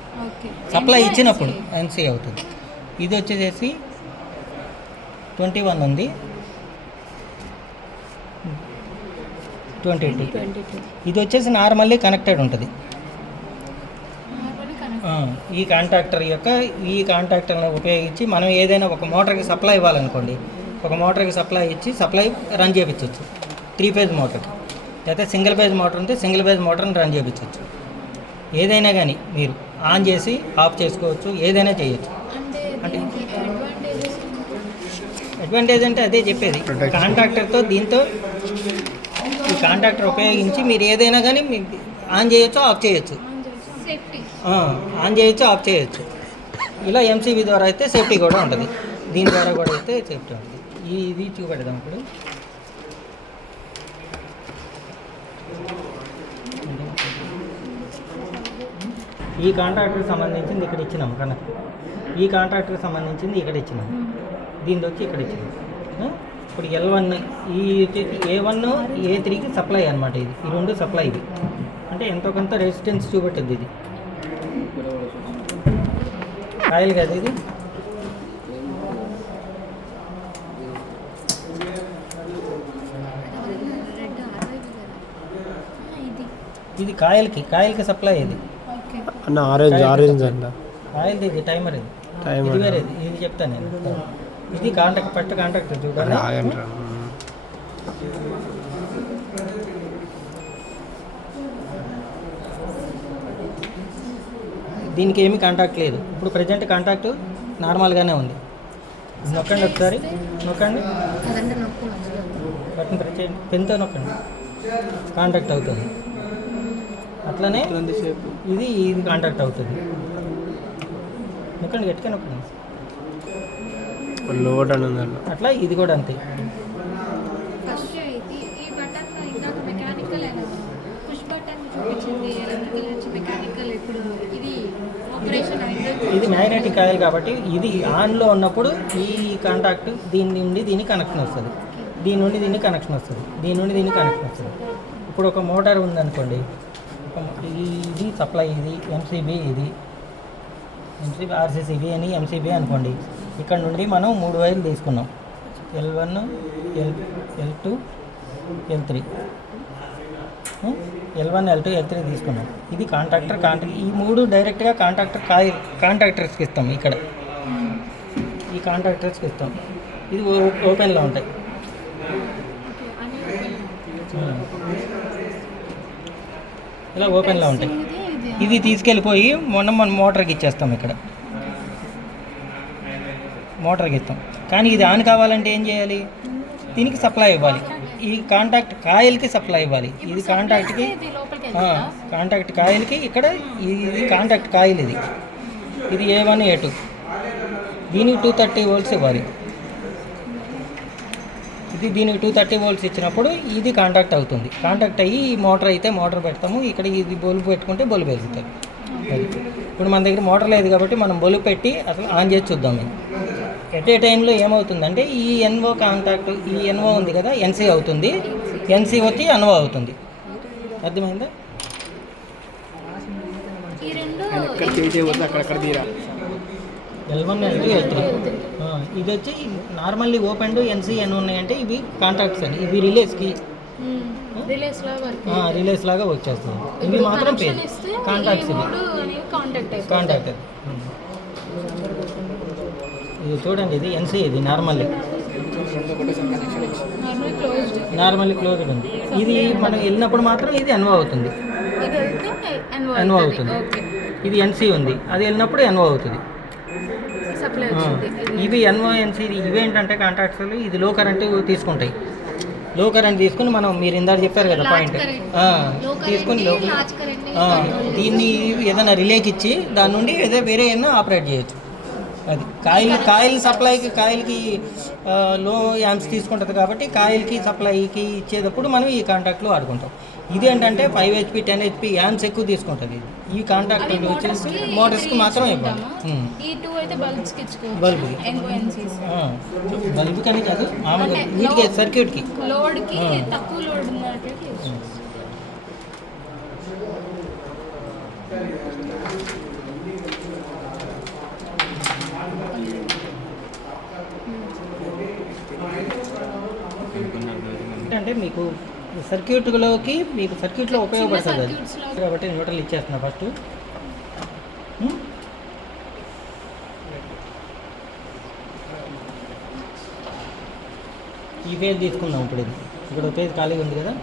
సప్లై ఇచ్చినప్పుడు NC అవుతుంది. ఇది వచ్చేసి 21 ఉంది, 22. ఇది వచ్చేసి నార్మల్లీ కనెక్టెడ్ ఉంటుంది. ఈ కాంటాక్టర్ని ఉపయోగించి మనం ఏదైనా ఒక మోటార్కి సప్లై ఇవ్వాలనుకోండి, ఒక మోటార్కి సప్లై ఇచ్చి సప్లై రన్ చేయించవచ్చు. 3 ఫేజ్ మోటార్కి. లేకపోతే సింగిల్ ఫేజ్ మోటార్ ఉంటే సింగిల్ ఫేజ్ మోటార్ని రన్ చేయించవచ్చు. ఏదైనా కానీ మీరు ఆన్ చేసి ఆఫ్ చేసుకోవచ్చు, ఏదైనా చేయొచ్చు. అంటే అడ్వాంటేజ్ అంటే అదే చెప్పేది. కాంట్రాక్టర్తో దీంతో ఈ కాంట్రాక్టర్ ఉపయోగించి మీరు ఏదైనా కానీ ఆన్ చేయొచ్చు, ఆఫ్ చేయొచ్చు. ఆన్ చేయొచ్చు, ఆఫ్ చేయొచ్చు. ఇలా MCB ద్వారా అయితే సేఫ్టీ కూడా ఉంటుంది. దీని ద్వారా కూడా అయితే సేఫ్టీ ఉంటుంది. ఇది చూపెడదాం ఇప్పుడు. ఈ కాంట్రాక్టర్కి సంబంధించింది ఇక్కడ ఇచ్చినాం కనెక్ట్. ఈ కాంట్రాక్టర్కి సంబంధించింది ఇక్కడ ఇచ్చినాం. దీని వచ్చి ఇక్కడ ఇచ్చినాం. ఇప్పుడు L1 ఈ A1 A3కి సప్లై అనమాట. ఇది ఈ 2 సప్లై. ఇది అంటే ఎంతో కొంత రెసిస్టెన్స్ చూపెట్టుద్ది. ఇది కాయలు కదా. ఇది కాయలకి సప్లై. ఇది అన్న ఆరెంజ్ అంట కాయలది. ఇది టైమర్. ఇది వేరేది. ఇది చెప్తాను నేను. ఇది ఫస్ట్ కాంట్రాక్టర్ చూడండి. దీనికి ఏమీ కాంటాక్ట్ లేదు. ఇప్పుడు ప్రజెంట్ కాంటాక్ట్ నార్మల్గానే ఉంది. నొక్కండి ఒకసారి, నొక్కండి, బటన్ ప్రెస్ చేయండి, పెన్తో నొక్కండి, కాంటాక్ట్ అవుతుంది. అట్లనే ఇది కాంటాక్ట్ అవుతుంది. నొక్కండి, గట్టిగా నొక్కండి. అట్లా ఇది కూడా అంతే. ఇది మ్యాగ్నెటిక్ కాయిల్ కాబట్టి ఇది ఆన్లో ఉన్నప్పుడు ఈ కాంటాక్ట్ దీని నుండి దీనికి కనెక్షన్ వస్తుంది, దీని నుండి దీనికి కనెక్షన్ వస్తుంది, దీని నుండి దీనికి కనెక్షన్ వస్తుంది. ఇప్పుడు ఒక మోటార్ ఉందనుకోండి, ఇది సప్లై, ఇది MCB, ఇది MCB RCCB అని MCB అనుకోండి. ఇక్కడ నుండి మనం 3 వైర్లు తీసుకున్నాం, L1 L2 L3, L1 L2 L3 తీసుకున్నాం. ఇది కాంట్రాక్టర్ ఈ 3 డైరెక్ట్గా కాంట్రాక్టర్స్కి ఇస్తాం. ఇక్కడ ఈ కాంట్రాక్టర్స్కి ఇస్తాం. ఇది ఓపెన్లో ఉంటాయి. ఇలా ఓపెన్లో ఉంటాయి. ఇది తీసుకెళ్ళిపోయి మనం మోటార్కి ఇచ్చేస్తాం. ఇక్కడ మోటార్కి ఇస్తాం. కానీ ఇది ఆన్ కావాలంటే ఏం చేయాలి, దీనికి సప్లై ఇవ్వాలి, ఈ కాంటాక్ట్ కాయిల్కి సప్లై ఇవ్వాలి. ఇది కాంటాక్ట్కి, ఇది లోపలికి వెళ్తుందా? కాంటాక్ట్ కాయిల్కి ఇక్కడ ఇది కాంటాక్ట్ కాయిల్, ఇది A1 A2, దీనికి 230 వోల్ట్స్ ఇవ్వాలి. ఇది దీనికి 230 వోల్ట్స్ ఇచ్చినప్పుడు ఇది కాంటాక్ట్ అవుతుంది. కాంటాక్ట్ అయ్యి ఈ మోటార్ అయితే మోటార్ పెడతాము, ఇక్కడ ఇది బల్బు పెట్టుకుంటే బల్బు వెలుగుతుంది. అది ఇప్పుడు మన దగ్గర మోటార్ లేదు కాబట్టి మనం బల్బు పెట్టి అసలు ఆన్ చేసి చూద్దాం. ఇది ఎట్ ఏ టైంలో ఏమవుతుందంటే ఈ ఎన్ఓ కాంటాక్ట్, ఈ ఎన్ఓ ఉంది కదా ఎన్సీ అవుతుంది, ఎన్సీ వచ్చి ఎన్ఓ అవుతుంది. అర్థమైందా? ఈ రెండు ఎక్కడ చేంజ్ చేయవద్దు, అక్కడక్కడ తీరా. L1 L2 L3. ఇది వచ్చి నార్మల్లీ ఓపెన్ ఎన్సీ ఎన్ ఉన్నాయంటే ఇవి కాంటాక్ట్స్ అని, ఇవి రిలేస్కి రిలేస్ లా వర్క్. రిలేస్ లాగా వచ్చేస్తుంది. ఇవి మాత్రం పేరు కాంటాక్ట్స్, ఇవి కాంటాక్ట్. ఇది చూడండి, ఇది ఎన్సీ, ఇది నార్మల్లీ నార్మల్లీ క్లోజ్డ్ ఉంది. ఇది మనం వెళ్ళినప్పుడు మాత్రం ఇది ఎన్ఓ అవుతుంది, ఎన్ఓ అవుతుంది. ఇది ఎన్సీ ఉంది, అది వెళ్ళినప్పుడు ఎన్ఓ అవుతుంది. సప్లై ఇవి ఎన్ఓ ఎన్సీ ఇవేంటంటే కాంటాక్ట్స్, ఇది లో కరెంట్ తీసుకుంటాయి. లో కరెంట్ తీసుకుని మనం, మీరు ఇందాక చెప్పారు కదా పాయింట్, తీసుకుని దీన్ని ఏదైనా రిలేకి ఇచ్చి దాని నుండి ఏదో వేరే ఏదైనా ఆపరేట్ చేయొచ్చు. అది కాయిల్ సప్లైకి, కాయిల్కి లో యాంప్స్ తీసుకుంటుంది కాబట్టి కాయిల్కి సప్లైకి ఇచ్చేటప్పుడు మనం ఈ కాంటాక్ట్లో వాడుకుంటాం. ఇది ఏంటంటే 5 HP 10 HP యాంప్స్ ఎక్కువ తీసుకుంటుంది. ఇది ఈ కాంటాక్ట్ వచ్చేసి మోటార్స్కి మాత్రం ఇవ్వాలి. బల్బుకి, బల్బుకి అని కాదు, మామూలుగా వీటికి సర్క్యూట్కి, లోడ్కి తక్కువ లోడ్ ఉన్నట్లయితే అంటే మీకు సర్క్యూట్లోకి, మీకు సర్క్యూట్లో ఉపయోగపడుతుంది అది కాబట్టి న్యూట్రల్ ఇచ్చేస్తున్నా ఫస్ట్. ఈ పేజ్ తీసుకుందాం. ఇప్పుడు ఇది ఇక్కడ పేజ్ ఖాళీగా ఉంది కదా,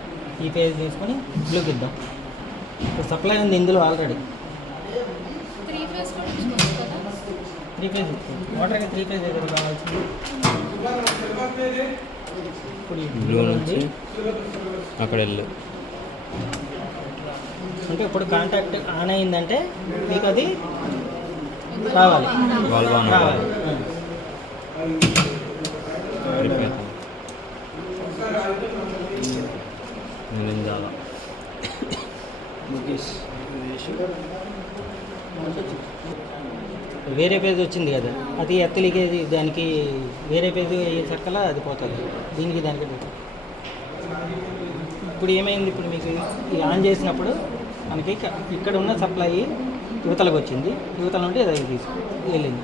ఈ పేజ్ తీసుకొని బ్లూకి ఇద్దాం. ఇప్పుడు సప్లై ఉంది ఇందులో ఆల్రెడీ. 3 ఫేజ్ కూడా ఇచ్చుకోవచ్చు కదా. 3 ఫేజ్ మోటార్కి 3 ఫేజ్ ఏదో కావాల్సింది. ఇప్పుడు బ్లూ నుంచి అక్కడ వెళ్ళు. అంటే ఇప్పుడు కాంటాక్ట్ ఆన్ అయిందంటే మీకు అది రావాలి, రావాలి. వేరే పేజ్ వచ్చింది కదా, అది ఎత్తలిగేది, దానికి వేరే పేజ్ అయ్యేసరికల అది పోతుంది, దీనికి దానికి పోతుంది. ఇప్పుడు ఏమైంది, ఇప్పుడు మీకు ఇది ఆన్ చేసినప్పుడు మనకి ఇక్కడ ఉన్న సప్లై యువతలకు వచ్చింది, యువతల నుండి అది వెళ్ళింది.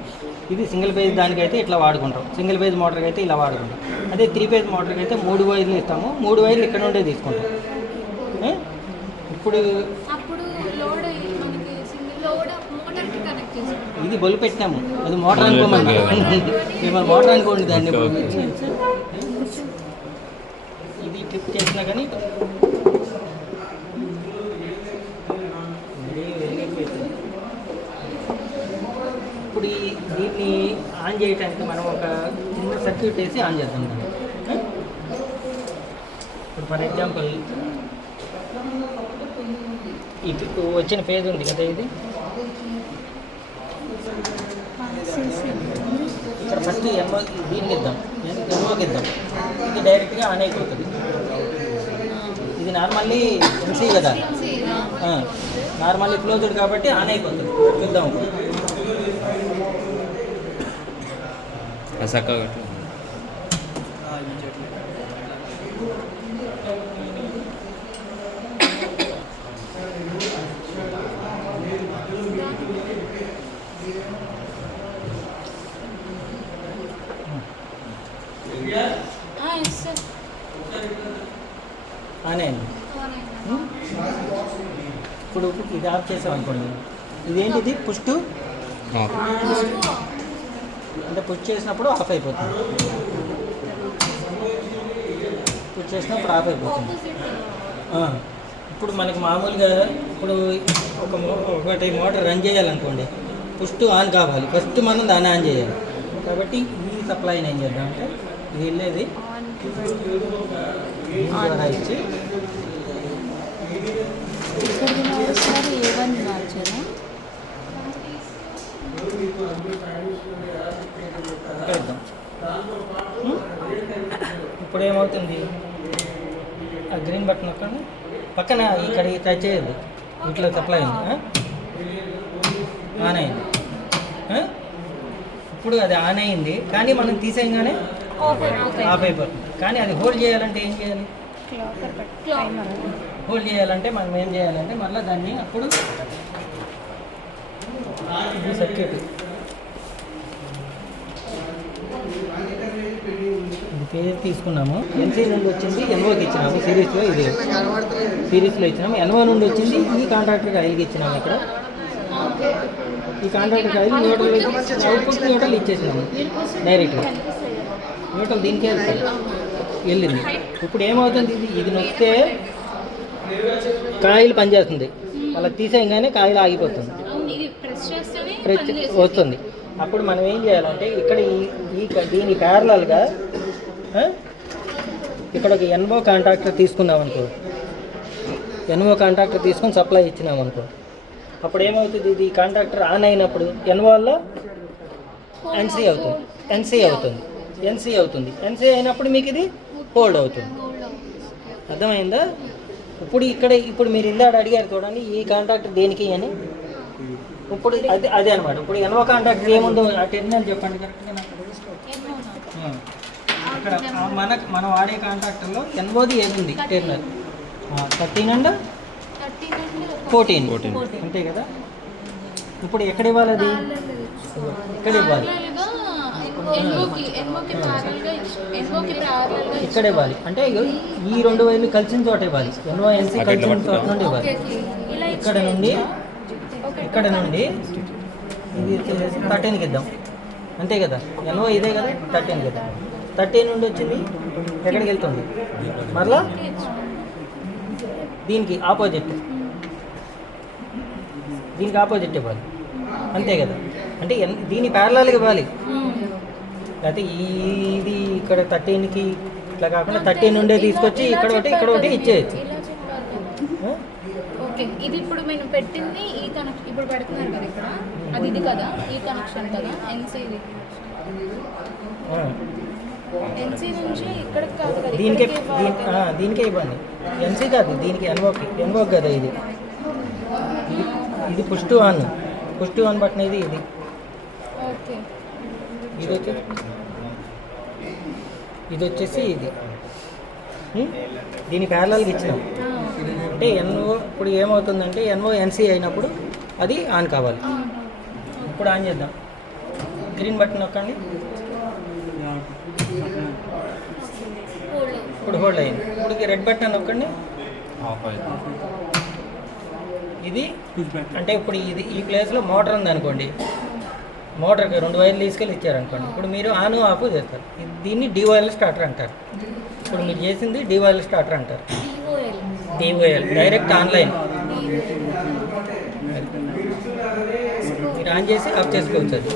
ఇది సింగిల్ పేజ్ దానికైతే ఇట్లా వాడుకుంటాం, సింగిల్ పేజ్ మోటార్కి అయితే ఇలా వాడుకుంటాం. అదే 3 ఫేజ్ మోటార్కి అయితే 3 వైర్లు ఇస్తాము, 3 వైర్లు ఇక్కడ నుండే తీసుకుంటాం. ఇప్పుడు ఇది బొల్లు పెట్టినాము, అది మోటార్ అనుకోమని, మిమ్మల్ని మోటార్ అనుకోండి దాన్ని. ఇది ట్రిప్ చేసినా కానీ ఇప్పుడు దీన్ని ఆన్ చేయడానికి మనం ఒక చిన్న సర్క్యూట్ వేసి ఆన్ చేద్దాం దాన్ని. ఇప్పుడు ఫర్ ఎగ్జాంపుల్ ఇప్పుడు వచ్చిన పేజ్ ఉంది కదా, ఇది ఇక్కడ ఫస్ట్ ఎన్ఓ దీనికి ఇద్దాం, ఎన్ఓకి ఇద్దాం, ఇది డైరెక్ట్గా ఆన్ అయిపోతుంది. ఇది నార్మల్లీ ఎన్సీ కదా, నార్మల్లీ క్లోజ్డ్ కాబట్టి ఆన్ అయిపోతుంది. చూద్దాం చక్కగా. ఆన్ అయింది. ఇప్పుడు ఇది ఆఫ్ చేసాం అనుకోండి, ఇదేంటిది పుష్ టు, అంటే పుష్ చేసినప్పుడు ఆఫ్ అయిపోతుంది, పుష్ చేసినప్పుడు ఆఫ్ అయిపోతుంది. ఇప్పుడు మనకి మామూలుగా ఇప్పుడు ఒకటి మోటార్ రన్ చేయాలనుకోండి, పుష్ టు ఆన్ కావాలి, ఫస్ట్ మనం దాన్ని ఆన్ చేయాలి. కాబట్టి ఈ సప్లైని ఏం చేద్దాం అంటే ఇది వెళ్ళేది ఆన్ దీని ద్వారా ఇచ్చి ఇక్కడ ఒకసారి A1 మార్చారా? ఇక్కడ ఇద్దాం. ఇప్పుడు ఏమవుతుంది ఆ గ్రీన్ బటన్ నొక్కండి. పక్కన ఇక్కడ టచ్ చేయద్దు. ఇట్లా సప్లై అయింది, ఆన్ అయింది. ఇప్పుడు అది ఆన్ అయింది కానీ మనం తీసేయగానే ఆఫ్ అయిపోతుంది. కానీ అది హోల్డ్ చేయాలంటే ఏం చేయాలి? హోల్డ్ చేయాలంటే మనం ఏం చేయాలంటే మళ్ళీ దాన్ని అప్పుడు ఇది సర్క్యూట్ ఇది పేరు తీసుకున్నాము. ఎన్సీ నుండి వచ్చింది ఎన్ఓకి ఇచ్చినాము. సిరీస్లో ఇది సిరీస్లో ఇచ్చినాము. ఎన్ఓ నుండి వచ్చింది ఈ కాంట్రాక్టర్కి ఐల్కి ఇచ్చినాము. ఇక్కడ ఈ కాంట్రాక్టర్కి ఐల్ న్యూట్రల్ అవుట్పుట్ న్యూట్రల్ ఇచ్చేసినాము డైరెక్ట్గా. న్యూట్రల్ దీనికే వెళ్ళింది. ఇప్పుడు ఏమవుతుంది? ఇది నొక్కితే కాయిల్ పనిచేస్తుంది. అలా తీసేయగానే కాయిల్ ఆగిపోతుంది, వస్తుంది. అప్పుడు మనం ఏం చేయాలంటే ఇక్కడ దీని ప్యారలల్గా ఇక్కడ ఒక ఎన్ఓ కాంట్రాక్టర్ తీసుకున్నాం అనుకో. ఎన్ఓ కాంట్రాక్టర్ తీసుకొని సప్లై ఇచ్చినాం అనుకో. అప్పుడు ఏమవుతుంది? ఇది కాంట్రాక్టర్ ఆన్ అయినప్పుడు ఎన్ఓలో ఎన్సీ అవుతుంది. ఎన్సీ అయినప్పుడు మీకు ఇది హోల్డ్ అవుతుంది. అర్థమైందా? ఇప్పుడు మీరు ఇందాక అడిగారు చూడండి, ఈ కాంట్రాక్టర్ దేనికి అని. ఇప్పుడు అదే అనమాట. ఇప్పుడు ఎన్ఓ కాంట్రాక్టర్ ఏముందో ఆ టెర్మినల్ చెప్పండి కరెక్ట్గా నాకు. ఇక్కడ మనం వాడే కాంట్రాక్టర్లో ఎన్ఓది ఏముంది టెర్మినల్ 13 అండ్ 14 అంతే కదా. ఇప్పుడు ఎక్కడ ఇవ్వాలి? అది ఇక్కడ ఇవ్వాలి, ఇక్కడ ఇవ్వాలి. అంటే ఈ రెండు వైర్లు కలిసిన చోట ఇవ్వాలి. ఎన్ఓ ఎన్సీ కలిసిన చోట నుండి ఇవ్వాలి. ఇక్కడ నుండి ఇది 13కి ఇద్దాం అంతే కదా. ఎన్ఓ ఇదే కదా, 13 కదా. 13 నుండి వచ్చింది ఎక్కడికి వెళ్తుంది? మరలా దీనికి ఆపోజిట్ ఇవ్వాలి అంతే కదా. అంటే దీని ప్యారలల్గా ఇవ్వాలి. అయితే ఇది ఇక్కడ 13కి ఇట్లా కాకుండా 13 నుండే తీసుకొచ్చి ఇక్కడ ఒకటి ఇచ్చేయచ్చు. ఓకే, ఇది ఇప్పుడు మేము పెట్టింది ఈ కనెక్షన్ ఇప్పుడు పెడుతున్నారు కదా ఇక్కడ, అది ఇది కదా, ఈ కనెక్షన్ కదా ఎన్సీ నుంచి ఇక్కడికి కాదు కదా, దీనికే ఇవ్వండి. ఎన్సీ కాదు, దీనికి ఎన్ఓకి కదా. ఇది పుష్ టు ఆన్ బటన్. ఇది ఓకే, ఇది వచ్చేసి ఇది దీని ప్యారలల్గా ఇచ్చినాం. అంటే ఎన్ఓ ఇప్పుడు ఏమవుతుందంటే ఎన్ఓ ఎన్సీ అయినప్పుడు అది ఆన్ కావాలి. ఇప్పుడు ఆన్ చేద్దాం. గ్రీన్ బటన్ నొక్కండి. ఇప్పుడు హోల్డ్ అయింది. ఇప్పుడు రెడ్ బటన్ నొక్కండి. ఇది అంటే ఇప్పుడు ఈ ప్లేస్లో మోటార్ ఉంది అనుకోండి. మోటార్కి 2 వైర్లు తీసుకెళ్ళి ఇచ్చారనుకోండి. ఇప్పుడు మీరు ఆన్ ఆఫ్ చేస్తారు. దీన్ని డివైల్ స్టార్టర్ అంటారు. ఇప్పుడు మీరు చేసింది డివైల్ స్టార్టర్ అంటారు. డివైఎల్ డైరెక్ట్ ఆన్లైన్. మీరు ఆన్ చేసి ఆఫ్ చేసుకోవచ్చు. అది